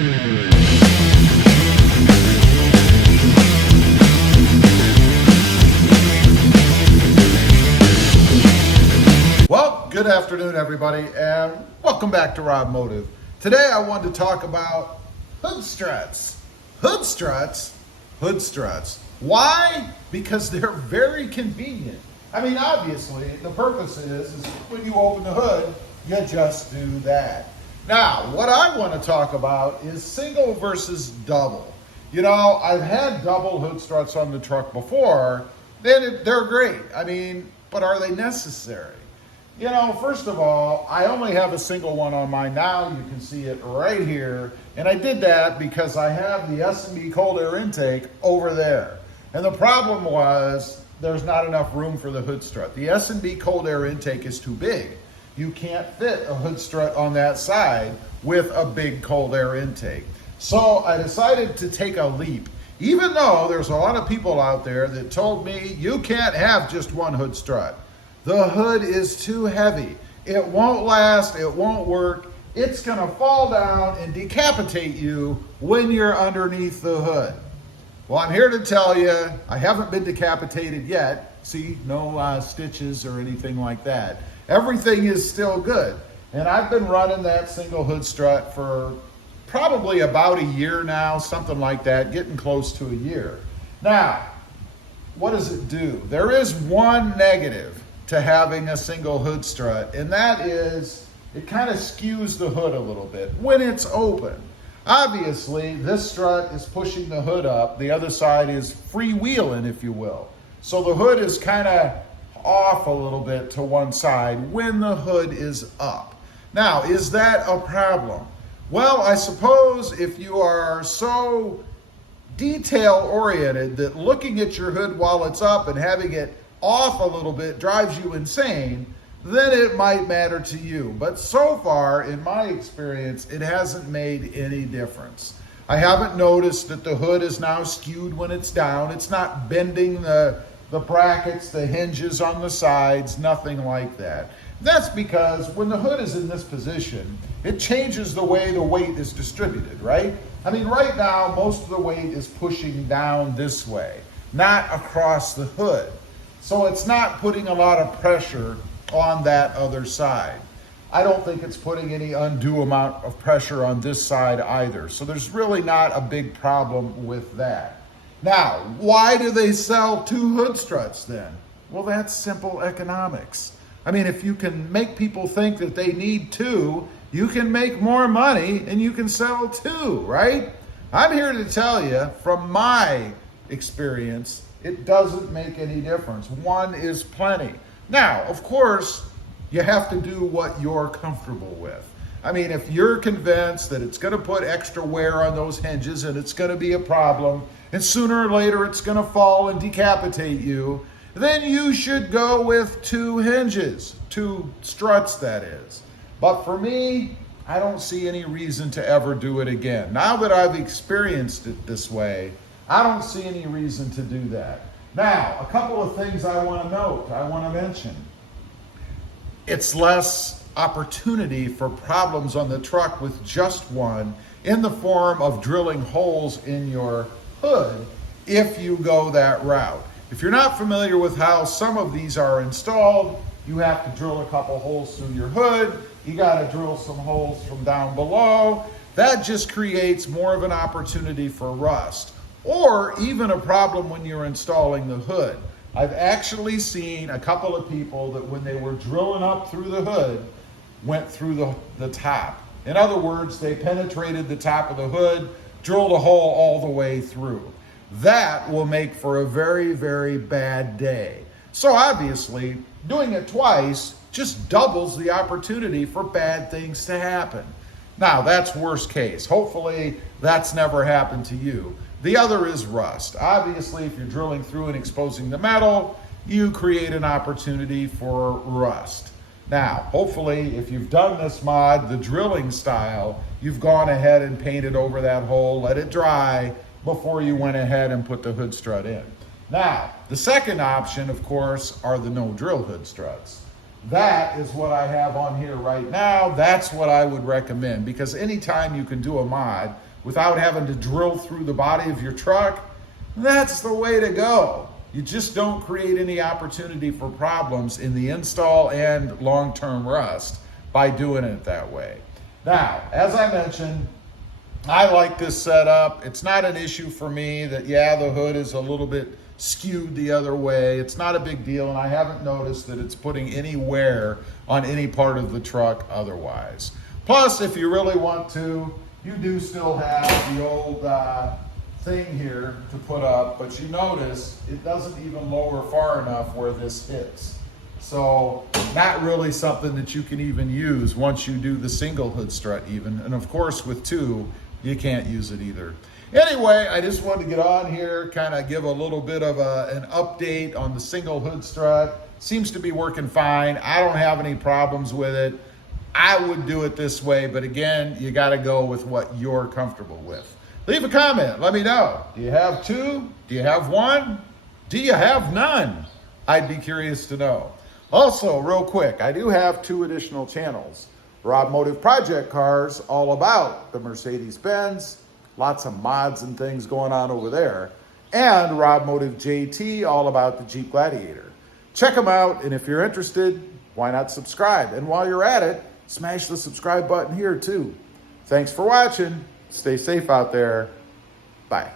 Well, good afternoon, everybody, and welcome back to RobMotive. Today I wanted to talk about hood struts. Hood struts? Hood struts. Why? Because they're very convenient. I mean, obviously, the purpose is when you open the hood, you just do that. Now, what I want to talk about is single versus double. You know, I've had double hood struts on the truck before, then they're great. I mean, but are they necessary? You know, first of all, I only have a single one on mine now. You can see it right here. And I did that because I have the S&B cold air intake over there. And the problem was there's not enough room for the hood strut. The S&B cold air intake is too big. You can't fit a hood strut on that side with a big cold air intake. So I decided to take a leap. Even though there's a lot of people out there that told me you can't have just one hood strut. The hood is too heavy. It won't last, it won't work. It's gonna fall down and decapitate you when you're underneath the hood. Well, I'm here to tell you, I haven't been decapitated yet. See, no stitches or anything like that. Everything is still good. And I've been running that single hood strut for probably about a year now, something like that, getting close to a year. Now, what does it do? There is one negative to having a single hood strut, and that is it kind of skews the hood a little bit when it's open. Obviously, this strut is pushing the hood up. The other side is freewheeling, if you will. So the hood is kind of off a little bit to one side when the hood is up. Now, is that a problem? Well, I suppose if you are so detail-oriented that looking at your hood while it's up and having it off a little bit drives you insane, then it might matter to you. But so far, in my experience, it hasn't made any difference. I haven't noticed that the hood is now skewed when it's down. It's not bending the brackets, the hinges on the sides, nothing like that. That's because when the hood is in this position, it changes the way the weight is distributed, right? I mean, right now, most of the weight is pushing down this way, not across the hood. So it's not putting a lot of pressure on that other side. I don't think it's putting any undue amount of pressure on this side either. So there's really not a big problem with that. Now, why do they sell two hood struts then? Well, that's simple economics. I mean, if you can make people think that they need two, you can make more money and you can sell two, right? I'm here to tell you from my experience, it doesn't make any difference. One is plenty. Now, of course, you have to do what you're comfortable with. I mean, if you're convinced that it's going to put extra wear on those hinges and it's going to be a problem, and sooner or later it's going to fall and decapitate you, then you should go with two hinges, two struts, that is. But for me, I don't see any reason to ever do it again. Now that I've experienced it this way, I don't see any reason to do that. Now, a couple of things I want to note, I want to mention. It's less opportunity for problems on the truck with just one in the form of drilling holes in your hood if you go that route. If you're not familiar with how some of these are installed, you have to drill a couple holes through your hood. You got to drill some holes from down below. That just creates more of an opportunity for rust, or even a problem when you're installing the hood. I've actually seen a couple of people that when they were drilling up through the hood, went through the top. In other words, they penetrated the top of the hood, drilled a hole all the way through. That will make for a very, very bad day. So obviously, doing it twice just doubles the opportunity for bad things to happen. Now, that's worst case. Hopefully, that's never happened to you. The other is rust. Obviously, if you're drilling through and exposing the metal, you create an opportunity for rust. Now, hopefully, if you've done this mod, the drilling style, you've gone ahead and painted over that hole, let it dry before you went ahead and put the hood strut in. Now, the second option, of course, are the no drill hood struts. That is what I have on here right now. That's what I would recommend, because anytime you can do a mod without having to drill through the body of your truck, that's the way to go. You just don't create any opportunity for problems in the install and long-term rust by doing it that way. Now, as I mentioned, I like this setup. It's not an issue for me that, yeah, the hood is a little bit skewed the other way. It's not a big deal, and I haven't noticed that it's putting any wear on any part of the truck otherwise. Plus, if you really want to, you do still have the old thing here to put up, but you notice it doesn't even lower far enough where this hits. So not really something that you can even use once you do the single hood strut even. And of course with two, you can't use it either. Anyway, I just wanted to get on here, kind of give a little bit of an update on the single hood strut. Seems to be working fine. I don't have any problems with it. I would do it this way, but again, you got to go with what you're comfortable with. Leave a comment. Let me know. Do you have two? Do you have one? Do you have none? I'd be curious to know. Also, real quick, I do have 2 additional channels. RobMotive Project Cars, all about the Mercedes-Benz. Lots of mods and things going on over there. And RobMotive JT, all about the Jeep Gladiator. Check them out, and if you're interested, why not subscribe? And while you're at it, smash the subscribe button here too. Thanks for watching. Stay safe out there. Bye.